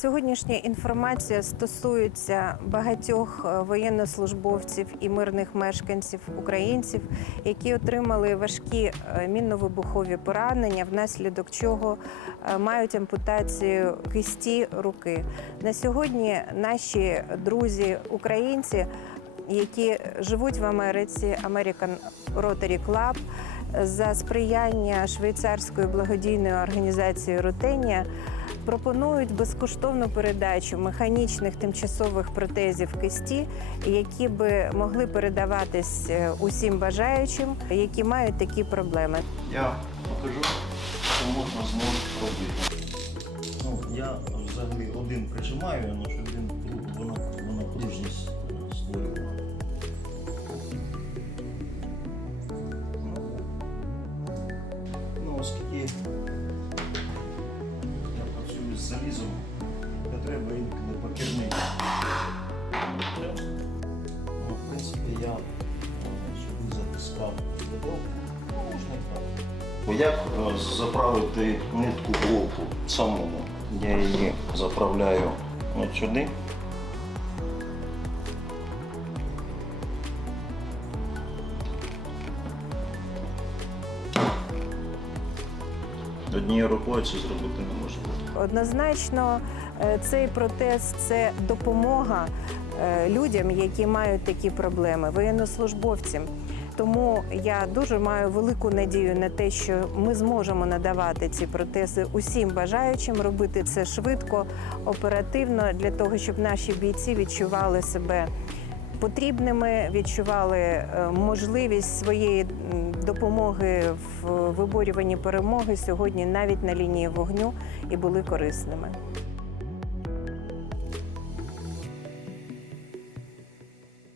Сьогоднішня інформація стосується багатьох е, воєннослужбовців і мирних мешканців українців, які отримали важкі е, мінно-вибухові поранення, внаслідок чого е, мають ампутацію кисті руки. На сьогодні наші друзі, українці, які живуть в Америці, American Rotary Club, за сприяння швейцарської благодійної організації Ротенія пропонують безкоштовну передачу механічних тимчасових протезів кисті, які би могли передаватись е, усім бажаючим, які мають такі проблеми. Я покажу, що можна знову робити. Ну, я взагалі один прижимаю, але щоб він вона, вона пружність е, створювала. Ну, оскільки залізом, то треба інколи покернити. Ну, в принципі, я, е, щоб він затискав добро, можна і так. Як е, заправити нитку голку самому? Я її заправляю от сюди. Однією рукою це зробити неможливо. Однозначно, е, цей протез це допомога е, людям, які мають такі проблеми, воєннослужбовцям. Тому я дуже маю велику надію на те, що ми зможемо надавати ці протези усім бажаючим, робити це швидко, оперативно для того, щоб наші бійці відчували себе потрібними, відчували е, можливість своєї допомоги в виборюванні перемоги сьогодні навіть на лінії вогню і були корисними.